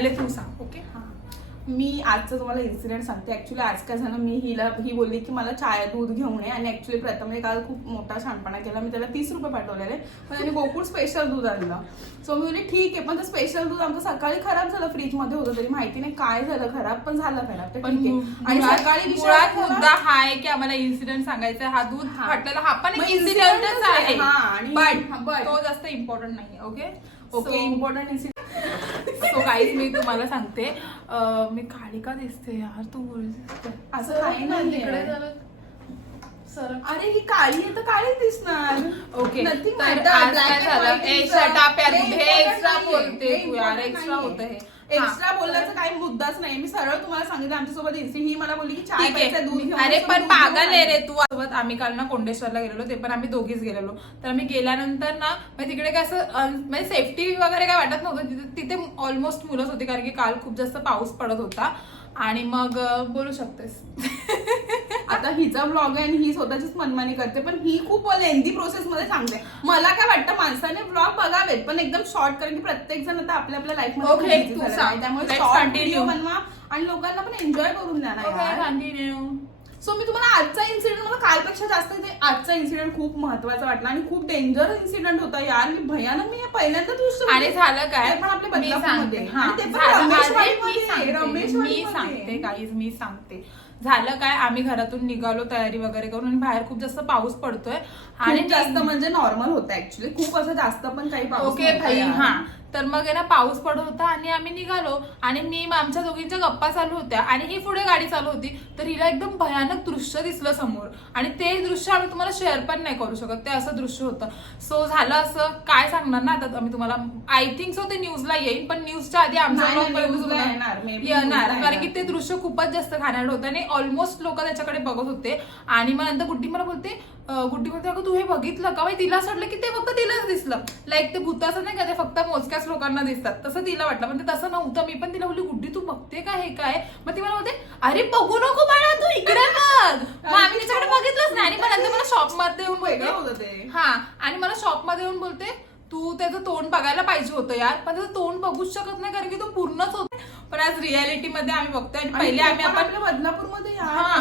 पहिले तू सांग ओके हा. मी आजचं तुम्हाला इन्सिडेंट सांगते ऍक्च्युली आज काय झालं मी हिला ही बोलली की मला चाय दूध घेऊन ये आणि ऍक्च्युली प्रथम काल खूप मोठा शहाणपणा केला मी त्याला तीस रुपये पाठवलेले पण त्याने गोकुळ स्पेशल दूध आणलं सो मी बोलली ठीक आहे पण ते स्पेशल दूध आमचं सकाळी खराब झालं फ्रीजमध्ये होतं तरी माहिती नाही काय झालं खराब पण झालं खराब तर पण ठीक आहे आणि सकाळी मुळात? मुद्दा हा आहे की आम्हाला इन्सिडेंट सांगायचा. हा दूध. फाटलेला हा पण इन्सिडेंटच आहे. हा, आणि-. तो जास्त इम्पॉर्टंट नाही okay okay important incident so काहीच मी तुम्हाला सांगते. अं, मी काळी का दिसते यार तू बोलते असं काही नाही सर अरे ही काळी आहे तर काळी दिसणार. ओके Nothing तर matter. आज Black काय and झालं? white ए is, शट अप यार हे important एक्स्ट्रा नाहीये. बोलते हे तू यार important एक्स्ट्रा नाहीये. होतं हे एक्स्ट्रा. बोलण्याचा काही मुद्दाच नाही. मी सरळ तुम्हाला सांगितलं आमच्यासोबत इन्सिडेंट ही मला बोलली की ठीक प्यायचं दूध घेऊन अरे. पण दूध पागल आहे. रे तू. सोबत आम्ही काल ना कोंडेश्वरला गेलेलो ते पण आम्ही दोघीच गेलेलो. तर आम्ही गेल्यानंतर ना म्हणजे तिकडे काय असं अं, म्हणजे सेफ्टी वगैरे काय वाटत नव्हतं. तिथे तिथे ऑलमोस्ट मुलंच होती कारण की काल खूप जास्त पाऊस पडत होता. आणि मग अं, बोलू शकतेस. आता हिचा ब्लॉग आहे आणि ही स्वतःचीच मनमानी करते पण ही खूप लेंदी प्रोसेस मध्ये सांगते मला काय वाटतं माणसाने ब्लॉग बघावेत पण एकदम शॉर्ट कारण की प्रत्येक जण आता आपल्या आपल्या लाईफमध्ये तू busy झालेला सांग. आहे. त्यामुळे शॉर्ट. व्हिडिओ बनवा आणि लोकांना पण एन्जॉय करून द्या ना यार. सो मी तुम्हाला आजचा इन्सिडेंट मला कालपेक्षा जास्त ते आजचा इन्सिडेंट खूप महत्त्वाचा वाटला आणि खूप डेंजर इन्सिडेंट होता यार मी भयानक मी हे पहिल्यांदा दृश्य आणि झालं काय ते पण आपल्या मी बदलापूरमध्ये. सांगते हा, आणि ते पण झालं- रमेशवाडीमध्ये, अरे, मी सांगते, रमेशवाडीमध्ये. मी सांगते काहीच मी सांगते झालं काय? आम्ही घरातून निघालो तयारी वगैरे करून आणि बाहेर खूप जास्त पाऊस पडतोय. आणि जास्त म्हणजे नॉर्मल होतं ऍक्च्युली खूप असं जास्त पण काही पाऊस ओके नव्हता. हा. तर मग आहे ना पाऊस पडत होता आणि आम्ही निघालो आणि मी आमच्या दोघींच्या गप्पा चालू होत्या आणि ही पुढे गाडी चालू होती. तर हिला एकदम भयानक दृश्य दिसलं समोर. आणि ते दृश्य आम्ही तुम्हाला शेअर पण नाही करू शकत. ते असं दृश्य होतं. सो झालं असं. काय सांगणार ना आता आम्ही तुम्हाला आय थिंक सो ते न्यूजला येईल पण न्यूजच्या आधी तुम्हाला येणार, कारण की. ते दृश्य खूपच जास्त खाण्याड होतं आणि ऑलमोस्ट लोक त्याच्याकडे बघत होते. आणि मग नंतर गुड्डी मला बोलते गुड्डी बोलते अगं तू हे बघितलं का? तिला वाटलं की ते फक्त तिलाच दिसलं. लाईक ते भूताचं नाही का ते फक्त मोजक्याच लोकांना दिसतात. तसं तिला वाटलं. पण ते तसं नव्हतं. मी पण तिला बोलली गुड्डी तू बघते का हे काय? मग ती मला बोलते अरे बघू नको बाळा तू इकडे बघ. मग आम्ही तिच्याकडे बघितलंच नाही. आणि मग नंतर मला शॉपमध्ये येऊन वेगळं बोलते होतं ते? हा. आणि मला शॉपमध्ये येऊन बोलते तू त्याचं तोंड बघायला पाहिजे होतं यार. पण त्याचं तोंड बघूच शकत नाही कारण की तो पूर्णच होत पण आज रियालिटी मध्ये आम्ही बघतोय. आणि पहिले आम्ही आपण बदलापूरमध्ये यार हा.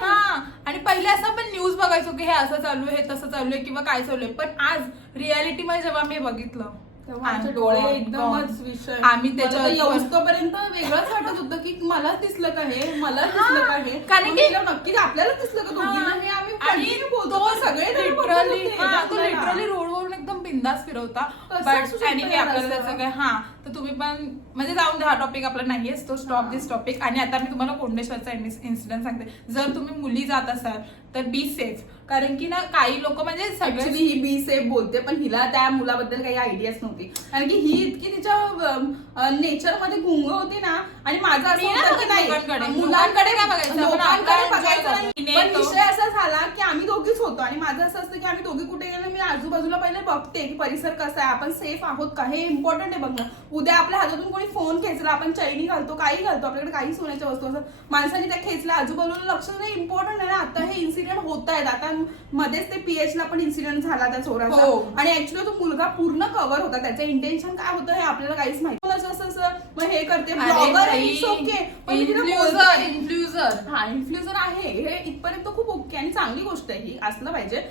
हा. आणि पहिले असं आपण न्यूज बघायचो की हे असं चालू आहे हे तसं चालू आहे किंवा काय चालू आहे. पण आज रियालिटी मध्ये जेव्हा मी बघितलं तेव्हा आमचे आणि डोळे एकदमच. विषय. आम्ही मला तर त्याच्यावर- येऊस्तोपर्यंत वेगळंच वाटत होतं की मलाच दिसलं का हे? मला दिसलं का हे? कारण मग की- तिला नक्की आपल्याला दिसलं का दोघींना? हे. आम्ही continue बोलतो. तो सगळे जण लिटरली होते. हा तो आपल्याला. लिटरली रोडवरून एकदम बिंदास फिरवता. बट शकतं आणि यार आपल्याला असं? त्याचं काय हा. तर तुम्ही पण म्हणजे जाऊन द्या हा टॉपिक आपला नाहीयेच तो स्टॉप दिस टॉपिक आणि आता मी तुम्हाला कोंडेश्वरचा इन्सिडेंट सांगते. जर तुम्ही मुली जात असाल तर बी सेफ कारण की ना काही लोक म्हणजे सगळ्यांनी ही बी सेफ बोलते पण हिला त्या मुलाबद्दल काही आयडियाच नव्हती. कारण की ही इतकी तिच्या नेचरमध्ये गुंग होती ना आणि माझं असं मी नाही होतं की बघत नाही. लोकांकडे. मुलांकडे काय बघायचं? लोकांकडे नाही. पण विषय असा झाला की आम्ही दोघीच होतो. आणि माझं असं असतं की आम्ही दोघी कुठे गेलो मी आजूबाजूला पहिले बघते की परिसर कसा आहे. आपण सेफ आहोत का? हे इम्पॉर्टंट आहे बघणं. उद्या आपल्या हातातून कोणी फोन खेचला आपण चैनी घालतो काही घालतो. आपल्याकडे काही सोन्याच्या वस्तू असतात माणसाने त्या खेचल्या. आजूबाजूला लक्ष देणं इम्पॉर्टंट आहे ना. आता हे इन्सिडेंट होत आहेत. आता मध्येच ते पीएच ला पण इन्सिडेंट झाला त्या चोराचा. हो. आणि ऍक्च्युली तो मुलगा पूर्ण कव्हर होता. त्याचं इंटेन्शन काय होतं हे आपल्याला काहीच माहिती नाही. असं असं मग हे करते. ब्लॉगर बोलते- इन्फ्लुएझर हा इन्फ्लुएन्सर आहे. हे इथपर्यंत खूप ओके आणि चांगली गोष्ट आहे. ही असलं पाहिजे.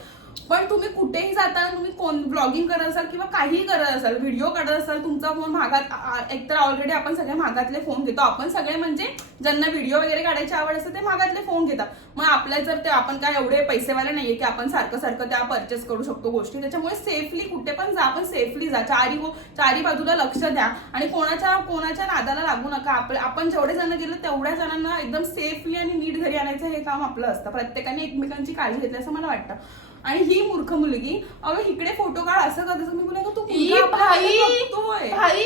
पण तुम्ही कुठेही जाताना तुम्ही कोण ब्लॉगिंग करत असाल किंवा काहीही करत असाल व्हिडिओ काढत असाल तुमचा फोन भागात एकतर ऑलरेडी आपण सगळे भागातले फोन घेतो. आपण सगळे म्हणजे ज्यांना व्हिडिओ वगैरे काढायची आवड असते ते भागातले फोन घेतात. मग आपल्या जर ते आपण काय एवढे पैसेवाले नाहीये की आपण सारखं सारखं त्या परचेस करू शकतो गोष्टी. त्याच्यामुळे सेफली कुठे पण जा आपण सेफली जा. चारी हो चारी बाजूला लक्ष द्या. आणि कोणाच्या कोणाच्या नादाला लागू नका. आपण आपण जेवढे जण गेलो तेवढ्या जणांना एकदम सेफली आणि नीट घरी आणायचं हे काम आपलं असतं. प्रत्येकाने एकमेकांची काळजी घेतली असं मला वाटतं. आणि ही मूर्ख मुलगी अगं इकडे फोटो काढ असं करत असं मी बोलले "अगं, तू ई भाई बघतोय." भाई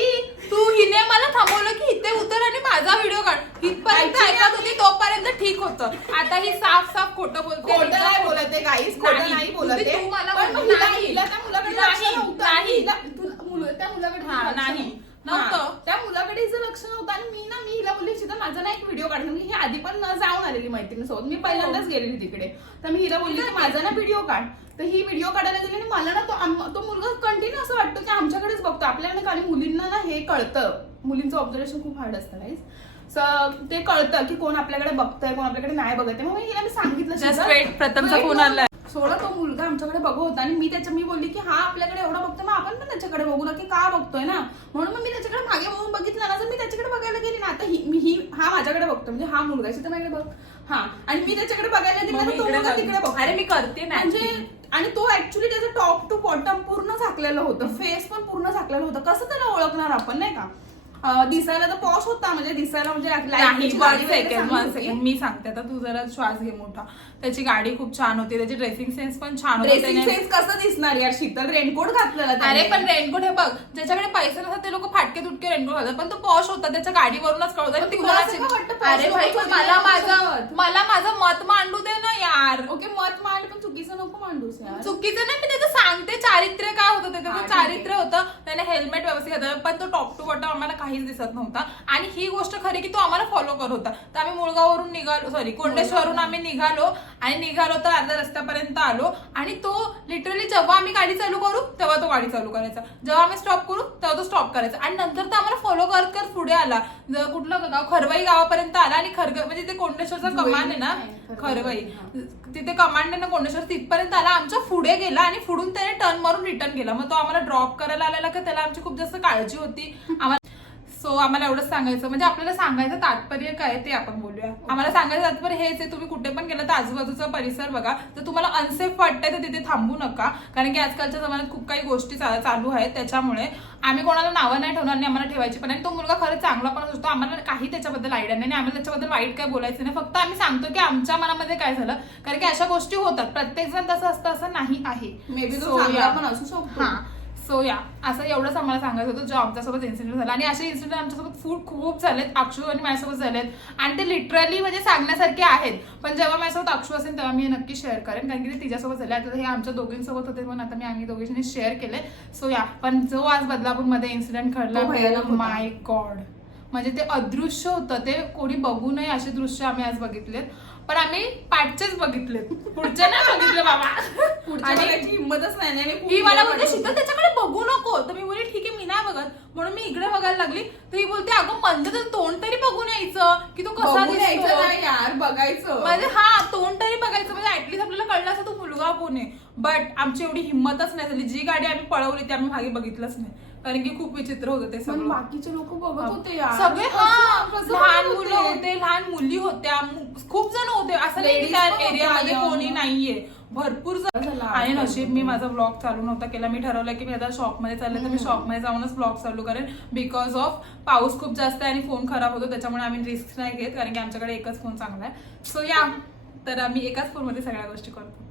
तू हिने मला थांबवलं की इथे उतर आणि माझा व्हिडिओ काढ इथपर्यंत Actually, ऐकत होती तोपर्यंत ठीक होतं आता ही साफ साफ खोटं बोलते खोटं हिचं नाही बोलत आहे काहीच खोटं नाही. नाही बोलत तुम्ही- आहे. तू मला पण हिला- नाही. हिला त्या मुलाकडे नाही, लक्ष नव्हतं आणि नाही. हिला- तुला- मुलं- त्या मुलाकडे हा, लक्ष नाही. नव्हतं. नव्हतं. हा, त्या मुलाकडे हिचं लक्ष नव्हतं आणि मी ना मी हिला बोलली "सीता, माझा ना एक व्हिडिओ काढ. मी ही आधी पण न जाऊन आलेली मैत्रिणीसोबत. मी पहिल्यांदाच गेलेली तिकडे. तर मी हिला बोलली माझा ना व्हिडिओ काढ. तर ही व्हिडिओ काढायला गेली आणि मला ना तो तो मुलगा कंटिन्यू असं वाटतं की आमच्याकडेच बघतो. आपल्याला कारण मुलींना ना हे कळतं. मुलींचं ऑब्झर्वेशन खूप हार्ड असतं नाही ते कळतं की कोण आपल्याकडे बघतंय कोण आपल्याकडे नाही बघत मग मी हिला मी सांगितलं Just "शिजा, wait, प्रथमचा wait phone ना." आलाय. सोडा तो मुलगा आमच्याकडे बघत होता. आणि मी त्याच्या मी बोलली की हा आपल्याकडे एवढा बघतोय मग आपण पण त्याच्याकडे बघू ना की का बघतोय ना? म्हणून मग मी त्याच्याकडे मागे बघून बघितलं ना तर मी त्याच्याकडे बघायला गेली ना आता ही मी ही हा माझ्याकडे बघतो म्हणजे हा मुलगा तर माझ्याकडे बघ. हा आणि मी त्याच्याकडे बघायला गेली तर तो मुलगा बघ. तिकडे बघतो अरे मी करते ना. म्हणजे. आणि तो ऍक्च्युली त्याचं टॉप टू बॉटम पूर्ण झाकलेलं होतं. फेस पण पूर्ण झाकलेलं होतं. कसं त्याला ओळखणार आपण नाही का? दिसायला तर पॉश होता म्हणजे दिसायला म्हणजे नाही मी सांगते आता तू जरा श्वास घे मोठा. त्याची गाडी खूप छान होती त्याची ड्रेसिंग सेन्स पण छान होती. ड्रेसिंग त्याने- सेन्स कसं दिसणार यार? शीतल रेनकोट घातलेला त्याने. अरे पण रेनकोट हे बघ ज्याच्याकडे पैसे नसतात ते लोक फाटके तुटके रेनकोट घालतात. पण तो पॉश होता त्याच्या गाडीवरूनच कळत पण तुला असं का वाटतं posh अरे भाई मला माझं? मला माझं मत मांडू दे ना यार. ओके मत मांड पण चुकीचं नको मांडूस यार. चुकीचं नाही मी त्याचं सांगते चारित्र्य काय होतं त्याचं हा, ते ठीक आहे. चारित्र्य होतं. त्याने हेल्मेट व्यवस्थित घातलं पण तो टॉप टू बॉटम आम्हाला काहीच दिसत नव्हता. आणि ही गोष्ट खरी की तो आम्हाला फॉलो करत होता. तर आम्ही मुळगाववरून निघालो सॉरी कोंडेश्वरून आम्ही निघालो. आणि निघालो तर अर्ध्या रस्त्यापर्यंत आलो. आणि तो लिटरली जेव्हा आम्ही गाडी चालू करू तेव्हा तो गाडी चालू करायचा. जेव्हा आम्ही स्टॉप करू तेव्हा तो स्टॉप करायचा. आणि नंतर तो आम्हाला फॉलो करत करत पुढे आला. कुठलं गाव खरवाई गावापर्यंत आला आणि खरग म्हणजे ते कोंडेश्वरचा कमान आहे ना? खरवाई. तिथे कमांड आहे ना कोंडेश्वर तिथपर्यंत आला आमच्या पुढे गेला आणि पुढून त्याने टर्न मारून रिटर्न गेला मग तो आम्हाला ड्रॉप करायला आलेला का त्याला आमची खूप जास्त काळजी होती. आम्हाला सो आम्हाला एवढंच सांगायचं. म्हणजे आपल्याला सांगायचं तात्पर्य काय ते आपण बोलूया. आम्हाला सांगायचं तात्पर्य हेच आहे तुम्ही कुठे पण गेलं तर आजूबाजूचा परिसर बघा. तर तुम्हाला अनसेफ वाटतंय तर तिथे थांबू नका. कारण की आजकालच्या जमान्यात खूप काही गोष्टी चालू आहेत. त्याच्यामुळे आम्ही कोणाला नावं नाही ठेवणार नाही आम्हाला ठेवायची पण आणि तो मुलगा खरंच चांगला पण असतो. आम्हाला काही त्याच्याबद्दल आयडिया नाही. आणि आम्हाला त्याच्याबद्दल वाईट काय बोलायचं नाही. फक्त आम्ही सांगतो की आमच्या मनामध्ये काय झालं. कारण की अशा गोष्टी होतात. प्रत्येक जण तसं असतं असं नाही आहे. मे बी So, तो चांगला. पण असू शकतो. सो या असं एवढंच आम्हाला सांगायचं होतं जो आमच्यासोबत इन्सिडेंट झाला. आणि असे इन्सिडेंट आमच्यासोबत खूप खूप झालेत. अक्षू आणि माझ्यासोबत झालेत. आणि ते लिटरली म्हणजे सांगण्यासारखे आहेत. पण जेव्हा माझ्यासोबत अक्षू असेल तेव्हा मी हे नक्की शेअर करेन. कारण की ते तिच्यासोबत झाले. आता हे आमच्या दोघींसोबत होते पण आता मी आम्ही दोघींनी शेअर केले. सो या पण जो आज बदलापूरमध्ये इन्सिडेंट घडला. माय गॉड म्हणजे ते अदृश्य होतं. ते कोणी बघू नये असे दृश्य आम्ही आज बघितलेत. पण आम्ही पाठचेच बघितलेत. पुढचे नाही बघितले बाबा. आणि हिंमतच नाही नाही, मी खूप मला बोलते शीतल. त्याच्याकडे बघू नको. तर मी बोलली ठीक आहे मी नाही बघत. म्हणून मी इकडे बघायला लागली. तर ही बोलते अगं म्हणजे तर तोंड तरी बघून यायचं की तो कसा नाही यार बघायचं. म्हणजे हा तोंड तरी बघायचं. म्हणजे ऍटलीस्ट आपल्याला कळलं असं तो मुलगा कोण आहे. बट आमची एवढी हिंमतच नाही झाली. जी गाडी आम्ही पळवली ती आम्ही मागे बघितलंच नाही. कारण की खूप विचित्र होतं ते पण सगळं. बाकीचे लोक बघत होते यार. सगळे हा लहान बघत मुलं होते लहान मुली होत्या मु- खूप जण होते. असं नाही की Ladies त्या पण होत्या, एरियामध्ये young. कोणी नाहीये. भरपूर जण झालं आणि आज नशीब. मी माझा ब्लॉग चालू नव्हता केला. मी ठरवलं की मी आता शॉपमध्ये चालले तर मी शॉपमध्ये जाऊनच ब्लॉग चालू करेन. बिकॉज ऑफ पाऊस खूप जास्त आहे आणि फोन खराब होतो. त्याच्यामुळे आम्ही रिस्क नाही घेत. कारण की आमच्याकडे एकच फोन चांगला आहे. सो या. तर आम्ही एकाच फोनमध्ये सगळ्या गोष्टी करतो.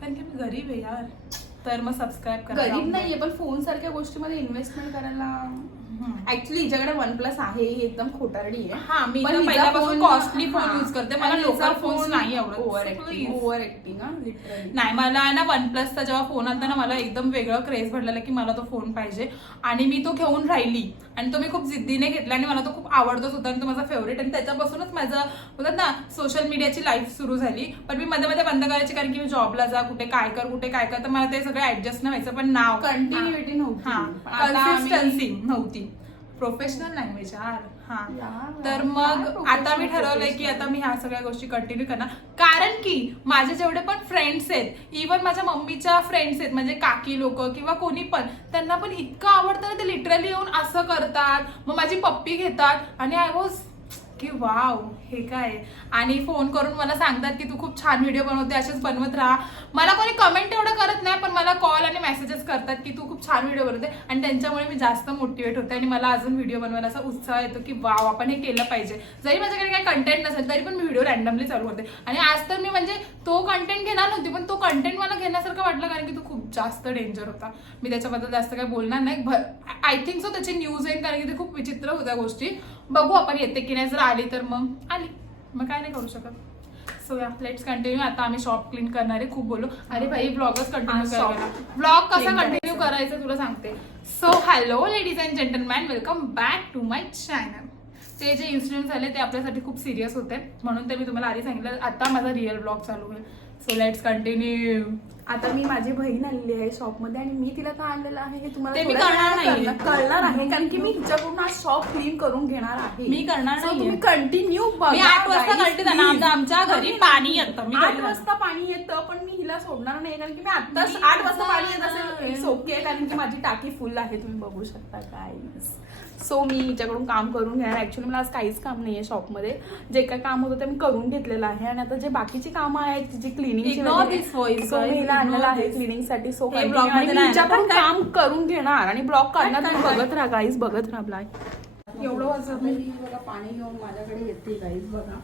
कारण की मी गरीब आहे यार. तर मग सबस्क्राईब करा. गरीब नाहीये पण फोन सारख्या गोष्टीमध्ये इन्व्हेस्टमेंट करायला ऍक्च्युली हिच्याकडे वन प्लस आहे ही एकदम खोटारडी आहे. हा, मी पण पहिल्यापासून phone हा. use करते. मला phones phone नाही आवडत. Over acting. ओव्हर ऍक्टिंग हा नाही मला ना वन प्लसचा जेव्हा फोन आलता ना मला एकदम वेगळं क्रेज पडलेला की मला तो फोन पाहिजे. आणि मी तो घेऊन राहिली. आणि तो मी खूप जिद्दीने घेतला आणि मला तो खूप आवडतोच होता आणि तो माझा फेवरेट आणि त्याच्यापासूनच माझं बोलतात ना सोशल मीडियाची लाईफ सुरू झाली. पण मी मध्ये मध्ये बंद करायची कारण की मी जॉबला जा कुठे काय कर कुठे काय कर तर मला ते सगळं ऍडजस्ट नाही व्हायचं. पण नाव Continuity नव्हती. कन्सिस्टन्सी नव्हती. प्रोफेशनल लँग्वेज यार. हा. तर मग आता मी ठरवलंय की आता. मी ह्या सगळ्या गोष्टी कंटिन्यू करणार. कारण की माझे जेवढे पण फ्रेंड्स आहेत इवन माझ्या मम्मीच्या फ्रेंड्स आहेत म्हणजे काकी लोक किंवा कोणी पण त्यांना पण इतकं आवडतं ना ते लिटरली येऊन असं करतात. मग माझी पप्पी घेतात. आणि आय वॉज की वाव हे काय? आणि फोन करून मला सांगतात की तू खूप छान व्हिडिओ बनवते असेच बनवत राहा. मला कोणी कमेंट एवढं करत नाही पण मला कॉल आणि मेसेजेस करतात की तू खूप छान व्हिडिओ बनवते. आणि त्यांच्यामुळे मी जास्त मोटिवेट होते आणि मला अजून व्हिडिओ बनवायला असा उत्साह येतो की वाव आपण हे केलं पाहिजे. जरी माझ्याकडे काही कंटेंट नसेल तरी पण मी व्हिडिओ रॅन्डमली चालू करते आणि आज तर मी म्हणजे तो कंटेंट घेणार नव्हती पण तो कंटेंट मला घेण्यासारखं वाटलं कारण की तो खूप जास्त डेंजर होता. मी त्याच्याबद्दल जास्त काही बोलणार नाही आय थिंक सो त्याची न्यूज येईल कारण की ते खूप विचित्र होत्या गोष्टी. बघू आपण येते की नाही. जर आली तर मग. आली. मग काय नाही करू शकत. सो या लेट्स कंटिन्यू आता आम्ही शॉप क्लीन करणारे खूप बोलू अरे भाई ब्लॉगच कंटिन्यू shop करायला ब्लॉग कसा कंटिन्यू करायचं तुला सांगते. So hello ladies and gentleman welcome back to my channel ते जे इन्सिडेंट झाले ते आपल्यासाठी खूप सिरियस होते. म्हणून ते मी तुम्हाला आधी सांगितलं. आता माझा रिअल ब्लॉग चालू होईल. सो लेट्स कंटिन्यू आता मी माझी बहीण आणलेली आहे शॉपमध्ये आणि मी तिला का आणलेलं आहे हे तुम्हाला ते मी थोड्या करणार वेळाने नाहीये. कळणार- कळणार आहे कारण की मी हिच्याकडून आज शॉप क्लीन करून घेणार आहे मी करणार So नाहीये. तुम्ही कंटिन्यू मी आठ वाजता करते त्यांना. आमच्या- आमच्या घरी पाणी येतं. मी आठ घरी वाजता पाणी येतं पण मी हिला सोडणार नाही कारण की मी आताच मी आठ वाजता पाणी येत जाणार. असेल इट्स ओके कारण की माझी टाकी फुल आहे तुम्ही बघू शकता काय सो मी हिच्याकडून काम करून घेणार. ऍक्च्युली मला आज काहीच काम नाहीये शॉपमध्ये जे काय काम होतं ते मी करून घेतलेलं आहे. आणि आता जे बाकीची कामं आहेत आणलेलं Ignore आहे this. क्लिनिंगसाठी सो हे नाही. येणार. काम करून घेणार. आणि ब्लॉग काढणार काय, तुम्ही बघत राहा गाईज बघत राहा ब्लॉग एवढं वाजत नाही. मी बघा पाणी घेऊन माझ्याकडे येते गाईज बघा.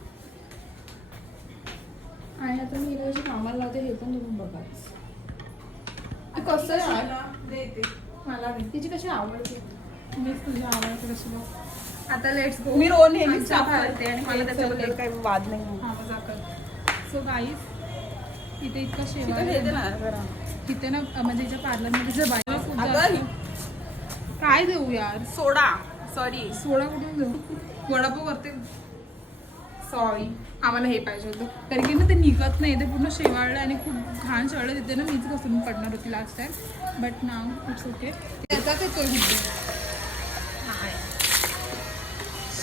आणि आता मी कशी कामाला लावते हे पण तुम्ही बघा. ती कसं आहे? मला नाही. तिची कशी आवडते? मीच तुझ्या आवडते कशी बघ. आता लेट्स गो मी रोज नेहमी आमच्या साफ बाहेर- करते आणि मला त्याच्याबद्दल काही वाद नाही. हा मजा कर. सो गाईज इथे इतकं तिथं शेवा हे दे ना. इथे ना म्हणजे हिच्या पार्लरमध्ये जे खूप जास्त- काय देऊ यार? सोडा. सॉरी सोडा कुठून देऊ? वडापाव करते. सॉरी आम्हाला हे पाहिजे होतं. कारण की ना ते निघत नाही ते पूर्ण शेवाळलं आणि खूप घाण शेवाळलं तिथे ना मीच घसरून पडणार होती लास्ट टाइम बट नाव इट्स ओके त्याचाच येतोय हुड्डे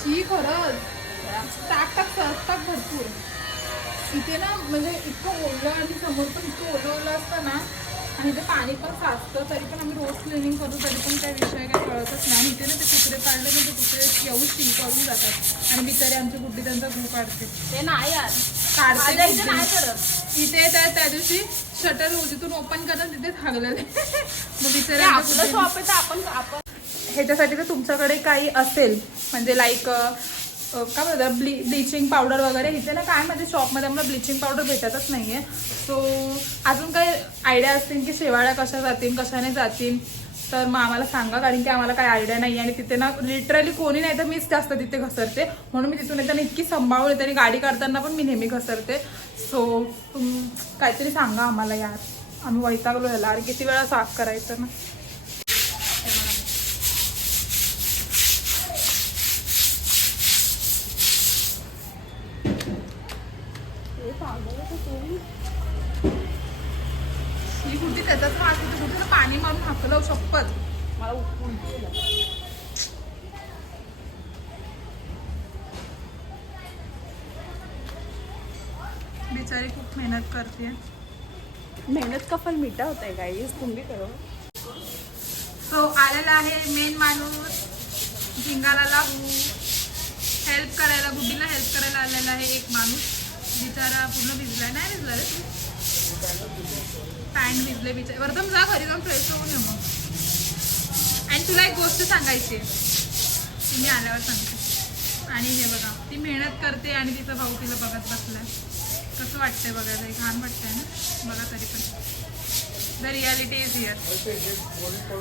शी खरंच टाक टाक टाक भरपूर. इथे ना म्हणजे इतकं ओलं आणि समोर पण इतकं ओलं ओलं असतं ना आणि इथे पाणी पण साचतं तरी पण आम्ही रोज क्लिनिंग करतो तरी पण काही विषय काही कळतच नाही. इथे ना ते कुत्रे पाडले ते कुत्रे येऊ शी करून जातात. आणि बिचारे आमची गुड्डी त्यांचा घू काढते. ते नाही यार. काढते इथे गुड्डी. नाही करत. इथे त्या त्या दिवशी शटर तिथून ओपन करत तिथे थागलेले मग बिचारे आपण आपण ह्याच्यासाठी जर तुमच्याकडे काही असेल. म्हणजे लाईक काय म्हणतात ब्ली ब्लिचिंग पावडर वगैरे. इथे ना काय म्हणजे शॉपमध्ये आम्हाला ब्लिचिंग पावडर भेटतच नाही आहे सो अजून काही आयडिया असतील की शेवाळ्या कशा जातील कशाने जातील? तर मग आम्हाला सांगा कारण की आम्हाला काही आयडिया नाही आणि तिथे ना लिटरली कोणी नाही तर मीच जास्त तिथे घसरते. म्हणून मी तिथून येताना इतकी सांभाळून येते आणि गाडी काढताना पण मी नेहमी घसरते. सो काहीतरी सांगा आम्हाला यार. आम्ही वैतागलो ह्याला अरे किती वेळा साफ करायचं ना ही कुठे त्याचाच वास येतो कुठे तर पाणी मारून हाकलव शपथ मला उलटी येईल. बिचारी खूप मेहनत करते मेहनत मिठा होत आहे गाईज तुम्ही करो. हो, सो आलेला आहे मेन माणूस. झिंगाला लागू हेल्प करायला गुड्डीला हेल्प करायला आलेला आहे एक माणूस. बिचारा पूर्ण भिजलाय. नाही भिजला रे तू? पॅन्ट भिजले बिचार. वरदम जा घरी जाऊन फ्रेश होऊन ये मग. आणि तुला एक गोष्ट सांगायची आहे. ती मी आल्यावर सांगते. आणि हे बघा ती मेहनत करते आणि तिचा भाऊ तिला बघत बसला कसं वाटतंय बघायला? हे घाण वाटतंय ना? बघा तरी पण. The reality is here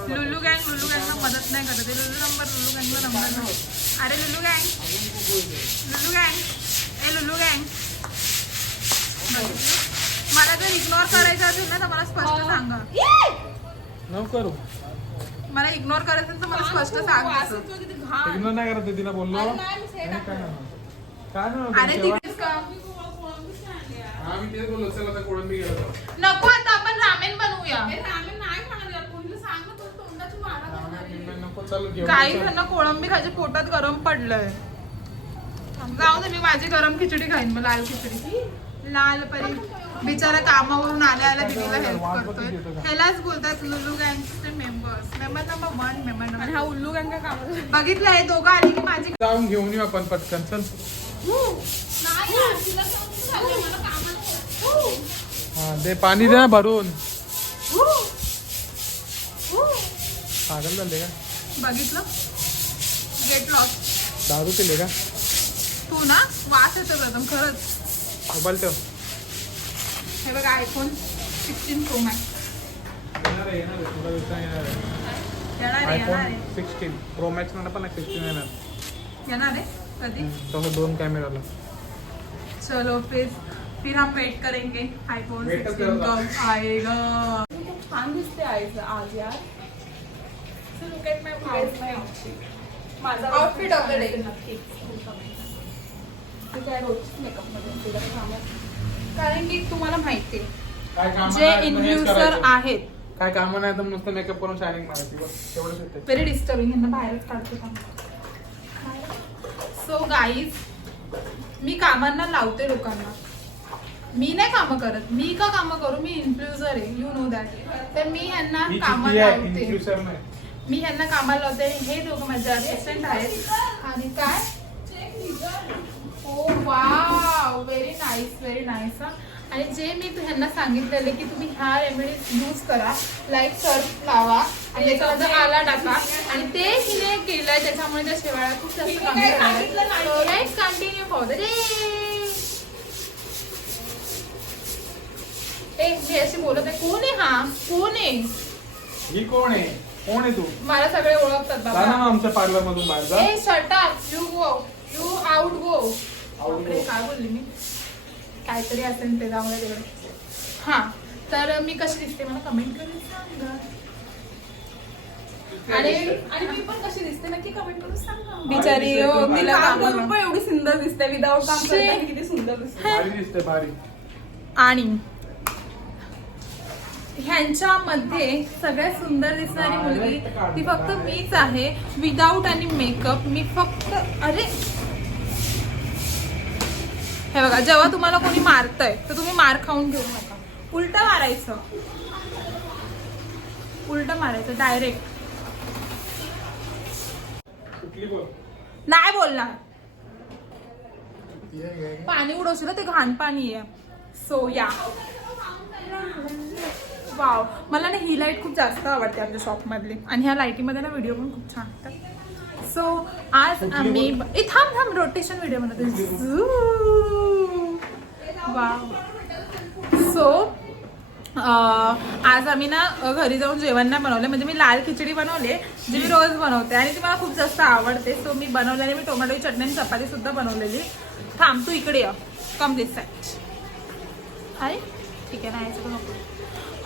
Lulu गँग लुलू गँगला मदत नाही करत. आहे लुलू नंबर लुलू गँगला नंबर नाही. अरे लुलू गँग. लुलू गँग. ए लुलू गँग. मला जर इग्नोर करायचं असेल ना तर मला स्पष्ट सांगा. करू. मला इग्नोर करायचं असेल तर मला स्पष्ट सांग. इग्नोर नाही करत तिला बोललो. अरे तिकडेच का? हा नको आता आपण रामेन बनवूया. नको चालू घेऊन काही जण कोळंबी खायचे पोटात गरम पडलंय. जाऊ दे मी माझी गरम खिचडी खाईन मग लाल खिचडी. लाल परी. बिचारा कामावरून आल्या आल्या दीदीला हेल्प करतोय. ह्यालाच बोलतात Lulu गँगचे members member number one member आणि हा नंबर उल्लू गंगा काम बघितलंय दोघं आली की माझी जाऊन घेऊन येऊ आपण पटकन चल. हा दे पाणी दे ना भरून. पागल झाले का? बघितलं? गेट दारू पिले का? तू ना वास येतो प्रथम खरंच. मोबाईल ठेव. हे बघा आयफोन सिक्स्टीन प्रो मॅक्स येणार आहे येणार आहे. येणार आहे. येणार आहे येणार आयफोन आहे. सिक्स्टीन प्रो मॅक्स म्हणा पण सिक्स्टीन येणार. येणार आहे? कधी तसं दोन कॅमेराला चलो फिर फिर हम वेट करेंगे. आईफोन Wait कर 16 रहा कब आएगा? छान दिसते आज आज यार लुक एट माय माझा Outfit of the day. नक्की तू काय रोज मेकअपमध्ये तुला कामं कारण की तुम्हाला माहिती आहे जे इन्फ्लुएन्सर. आहेत. काय कामं नाही तर नुसतं मेकअप करून शायनिंग मारायची. बस तेवढंच येते व्हेरी डिस्टर्बिंग यांना बाहेरच काढतो सो गाईज मी कामांना लावते लोकांना. मी नाही कामं करत. मी का कामं करू? मी इन्फ्लुएन्सर आहे. यू नो दॅट तर मी यांना ही कामाला लावते. मी ह्यांना कामाला लावते. हे दोघं माझे असिस्टंट आहेत. आणि काय? ओ wow very nice very nice आणि जे मी ह्यांना सांगितलेले की तुम्ही ह्या रेमेडीज यूज करा लाईक सर्फ लावा आणि त्याच्यामध्ये आला टाका. आणि ते हिने केलंय त्याच्यामुळे त्या शेवाळ्या खूप जास्त कमी झाल्या. Like continue for the day ए मी अशी बोलत आहे कोण आहे हा? कोण आहे? ही कोण आहे? कोण आहे तू? मला सगळे ओळखतात ना बाबा मग आमच्या पार्लर मधून बाहेर जा. ए shut up you go you out go go. काय बोलली मी? काहीतरी असेल ते जाऊन तिकडे हा तर मी कशी दिसते मला कमेंट करून सांगा. आणि आणि मी पण कशी दिसते नक्की कमेंट करून सांगा. बिचारी दिसते हो तू, तिला काम काम करून पण एवढी सुंदर दिसते. विदाऊट काम शे. करताना किती सुंदर दिसते. भारी दिसते भारी. आणि? ह्यांच्यामध्ये सगळ्यात सुंदर दिसणारी मुलगी ती फक्त मीच आहे. विदाऊट आणि मेकअप मी फक्त अरे हे बघा जेव्हा तुम्हाला कोणी मारतंय तर तुम्ही मार खाऊन घेऊ नका. उलट मारायचं. उलट मारायचं डायरेक्ट नाही बोलणार. पाणी उडवशील ना ते घाण पाणी आहे. सो या वाव. मला ना ही लाइट खूप जास्त आवडते आमच्या शॉपमधली आणि ह्या लाईटीमध्ये ना व्हिडिओ पण खूप छान सो आज आम्ही? ए थांब थांब रोटेशन व्हिडिओ बनवते वाव सो आज आम्ही ना घरी जाऊन जेवण नाही बनवलं. म्हणजे मी लाल खिचडी बनवले जी मी रोज बनवते. आणि ती मला खूप जास्त आवडते. सो मी बनवलेली मी टोमॅटोची चटणी आणि चपाती सुद्धा बनवलेली. थांब तू इकडे ये. कम दिस साईड अरे ठीक आहे नाही नको.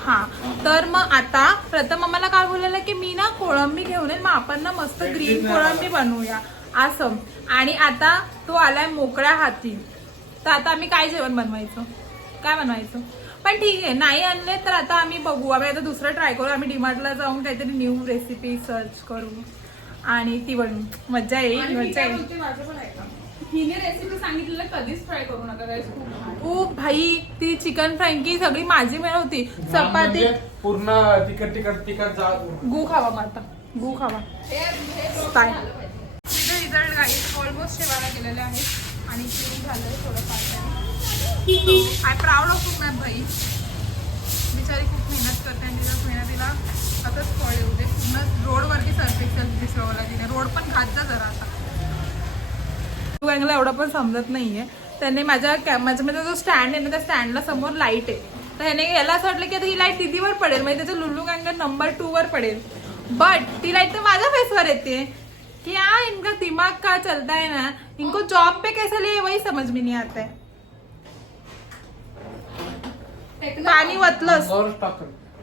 हां. तर मग आता प्रथम आम्हाला काय बोललेलं की मी ना कोळंबी घेऊन येईन मग आपण ना मस्त ग्रीन कोळंबी बनवूया. असं. आणि आता तो आलाय मोकळ्या हाती. तर आता आम्ही काय जेवण बनवायचं? काय बनवायचं? पण ठीक आहे नाही आणले तर आता आम्ही बघू. आम्ही आता दुसरं ट्राय करू. आम्ही डिमार्टला जाऊन काहीतरी न्यू रेसिपी सर्च करू. आणि ती बनवू मज्जा येईल मज्जा येईल. हिने रेसिपी सांगितलेलं कधीच ट्राय करू नका guys. खूप. ओ भाई ती चिकन फ्रँकी सगळी माझी मिळत होती. घाम चपाती. म्हणजे पूर्ण तिखट तिखट तिखट जा. गू खावा मग आता. गू खावा. काय रिझल्ट गाईड ऑलमोस्ट शेवायला गेलेले आहेत. आणि सुरू झालं थोडंफार I proud of you ma'am भाई बिचारी खूप मेहनत करते आणि तिला मेहनतीला असंच फळ येऊ दे. पूर्ण रोडवरती तिने. रोड पण घात जा जरा आता. अँगला एवढं पण समजत नाहीये त्याने माझ्या माझ्या म्हणजे जो स्टँड आहे ना त्या स्टँडला समोर लाइट आहे तर ह्याने याला असं वाटलं की आता ही लाइट दीदीवर पडेल म्हणजे त्याचं लुल्लू अँगल नंबर टू वर पडेल बट ती लाइट तर माझ्या फेसवर येते क्या इनका दिमाग का चलता है ना इनको जॉब पे कैसे लिए वही समझ में नहीं आता है पाणी वतलंस.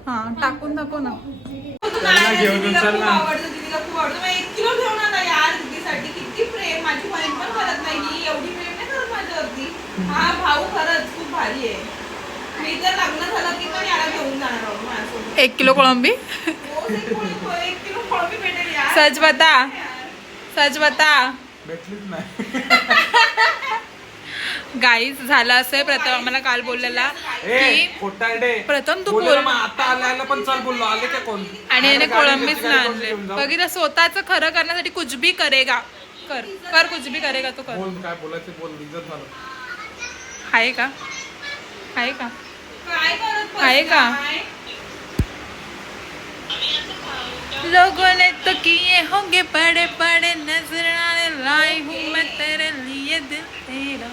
हा टाकून टाकू ना खूप. आवडतं दीदीला खूप आवडतं एक किलो घेऊन आला यार दीदीसाठी किती प्रेम माझी बहीण पण करत नाही. ही एवढी प्रेम नाही करत माझ्यावरती. हा भाऊ खरंच खूप भारी आहे. मी तर लग्न झालं की पण याला घेऊन जाणार आहोत माझ्यासोबत. एक किलो कोळंबी? रोज एक कोळी- एक किलो कोळंबी भेटेल यार. सच बता सच बता भेटलीच नाही. गाईज झालं असं प्रथम आम्हाला काल बोललेला ए की खोटारडे प्रथम तू बोललेलं बोल. मग आता आले आले पण चल बोललो. आले का कोण? आणि याने कोळंबीच घेतली, ना गाडी आणले. बघितलं स्वतःच खरं करण्यासाठी कुछ भी करेगा. कर. कर कुछ भी करेगा तो कर. बोल काय बोलायचं बोल इज्जत झालं. आहे का? आहे का? काय करत आहे का? लोगों ने तो किए होंगे बड़े बड़े नजराने लाई हूँ मैं तेरे लिए दिल तेरा।